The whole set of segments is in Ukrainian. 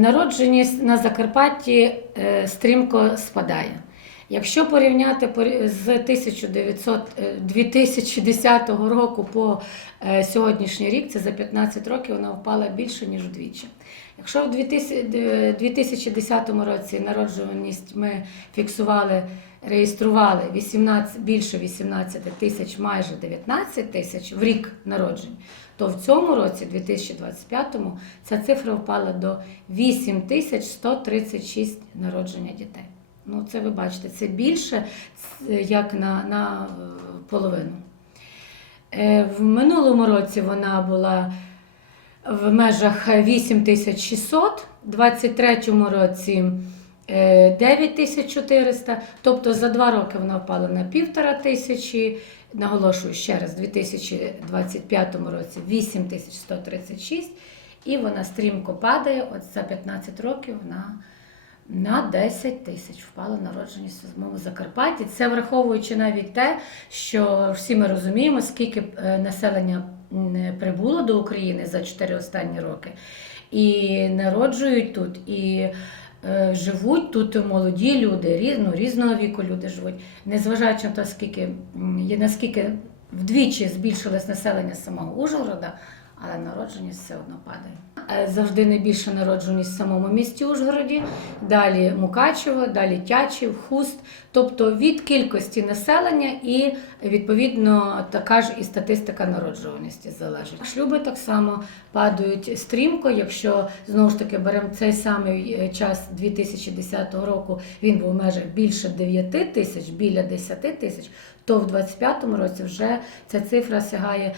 Народженість на Закарпатті е, стрімко спадає. Якщо порівняти порі- з 1900, е, 2010 року по е, сьогоднішній рік, це за 15 років вона впала більше, ніж вдвічі. Якщо в 2000 е, 2010 році народжуваність ми фіксували, реєстрували 18, більше 18 тисяч, майже 19 тисяч в рік народжень, то в цьому році, 2025-му, ця цифра впала до 8 тисяч 136 народження дітей. Ну, це ви бачите, це більше як на, на е, половину. Е, В минулому році вона була в межах 8600, в 2023 році е, 9400, тобто за два роки вона впала на півтора тисячі. Наголошую ще раз, у 2025 році 8136, і вона стрімко падає. От за 15 років на, на 10 тисяч впала народженість в Закарпатті. Це враховуючи навіть те, що всі ми розуміємо, скільки е, населення прибуло до України за 4 останні роки, і народжують тут, і е, живуть тут молоді люди, рі- ну, різного віку люди живуть, незважаючи на те, скільки є наскільки вдвічі збільшилось населення самого Ужгорода, але народженість все одно падає. Е, Завжди найбільша народженість в самому місті Ужгороді, далі Мукачево, далі Тячів, Хуст, тобто від кількості населення і відповідно така ж і статистика народжуваності залежить. Шлюби так само падають стрімко. Якщо знову ж таки беремо цей самий е, час 2010 року, він був в межах більше 9 тисяч, біля 10 тисяч, то в 2025 році вже ця цифра сягає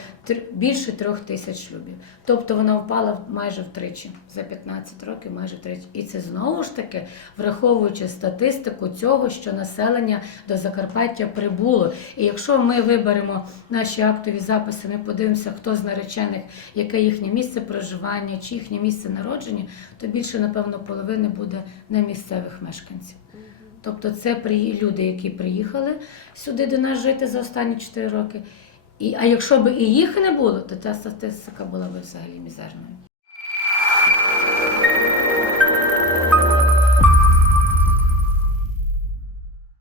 більше трьох тисяч шлюбів. Тобто вона впала в- майже втричі за 15 років, майже втричі. І це знову ж таки враховуючи статистику цього, що населення до Закарпаття прибуло. І якщо ми виберемо наші актові записи, ми подивимося, хто з наречених, яке їхнє місце проживання чи їхнє місце народження, то більше, напевно, половини буде не місцевих мешканців. Тобто це люди, які приїхали сюди до нас жити за останні 4 роки. І, а якщо б і їх не було, то ця статистика була б взагалі мізерною.